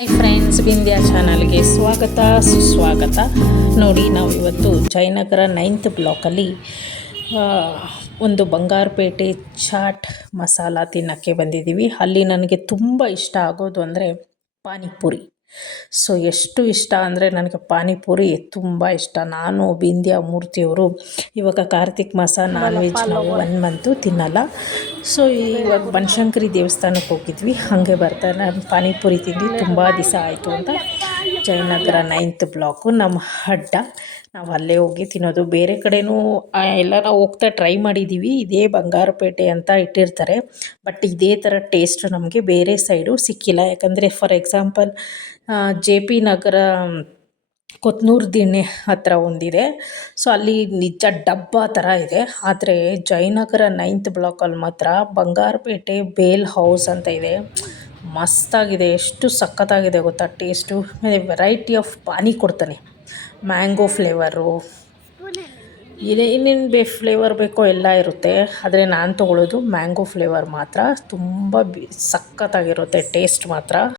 Hi friends, Vindhya ಚಾನಲ್ಗೆ ಸ್ವಾಗತ ಸುಸ್ವಾಗತ. ನೋಡಿ, ನಾವು ಇವತ್ತು ಜಯನಗರ 9th ಬ್ಲಾಕಲ್ಲಿ ಒಂದು ಬಂಗಾರಪೇಟೆ ಚಾಟ್ ಮಸಾಲ ತಿನ್ನೋಕ್ಕೆ ಬಂದಿದ್ದೀವಿ. ಅಲ್ಲಿ ನನಗೆ ತುಂಬ ಇಷ್ಟ ಆಗೋದು ಅಂದರೆ ಪಾನಿಪುರಿ. ಸೊ ಎಷ್ಟು ಇಷ್ಟ ಅಂದರೆ ನನಗೆ ಪಾನಿಪುರಿ ತುಂಬ ಇಷ್ಟ. ನಾನು ವಿಂಧ್ಯ ಮೂರ್ತಿಯವರು ಇವಾಗ ಕಾರ್ತಿಕ್ ಮಾಸ ನಾನ್ ವೆಜ್ ನಾವು 1 ಮಂತು ತಿನ್ನಲ್ಲ. ಸೊ ಇವಾಗ ಬನಶಂಕರಿ ದೇವಸ್ಥಾನಕ್ಕೆ ಹೋಗಿದ್ವಿ. ಹಾಗೆ ಬರ್ತಾರೆ ಪಾನಿಪುರಿ ತಿಂದು ತುಂಬ ದಿವಸ ಆಯಿತು ಅಂತ ಜಯನಗರ 9th ಬ್ಲಾಕು ನಮ್ಮ ಅಡ್ಡ. ನಾವು ಅಲ್ಲೇ ಹೋಗಿ ತಿನ್ನೋದು. ಬೇರೆ ಕಡೆನೂ ಎಲ್ಲ ನಾವು ಹೋಗ್ತಾ ಟ್ರೈ ಮಾಡಿದ್ದೀವಿ. ಇದೇ ಬಂಗಾರಪೇಟೆ ಅಂತ ಇಟ್ಟಿರ್ತಾರೆ, ಬಟ್ ಇದೇ ಥರ ಟೇಸ್ಟ್ ನಮಗೆ ಬೇರೆ ಸೈಡು ಸಿಕ್ಕಿಲ್ಲ. ಯಾಕಂದರೆ ಫಾರ್ ಎಕ್ಸಾಂಪಲ್ JP ನಗರ ಕೊತ್ನೂರು ದಿಣ್ಣೆ ಹತ್ರ ಒಂದಿದೆ. ಸೊ ಅಲ್ಲಿ ನಿಜ ಡಬ್ಬ ಥರ ಇದೆ. ಆದರೆ ಜಯನಗರ 9th ಬ್ಲಾಕಲ್ಲಿ ಮಾತ್ರ ಬಂಗಾರಪೇಟೆ ಬೇಲ್ ಹೌಸ್ ಅಂತ ಇದೆ. ಮಸ್ತಾಗಿದೆ, ಎಷ್ಟು ಸಖತ್ತಾಗಿದೆ ಗೊತ್ತಾ ಟೇಸ್ಟು. ಮತ್ತು ವೆರೈಟಿ ಆಫ್ ಪಾನಿ ಕೊಡ್ತಾನೆ, ಮ್ಯಾಂಗೋ ಫ್ಲೇವರು, ಏನೇನು ಫ್ಲೇವರ್ ಬೇಕೋ ಎಲ್ಲ ಇರುತ್ತೆ. ಆದರೆ ನಾನು ತೊಗೊಳ್ಳೋದು ಮ್ಯಾಂಗೋ ಫ್ಲೇವರ್ ಮಾತ್ರ. ತುಂಬ ಸಖತ್ತಾಗಿರುತ್ತೆ ಟೇಸ್ಟ್ ಮಾತ್ರ.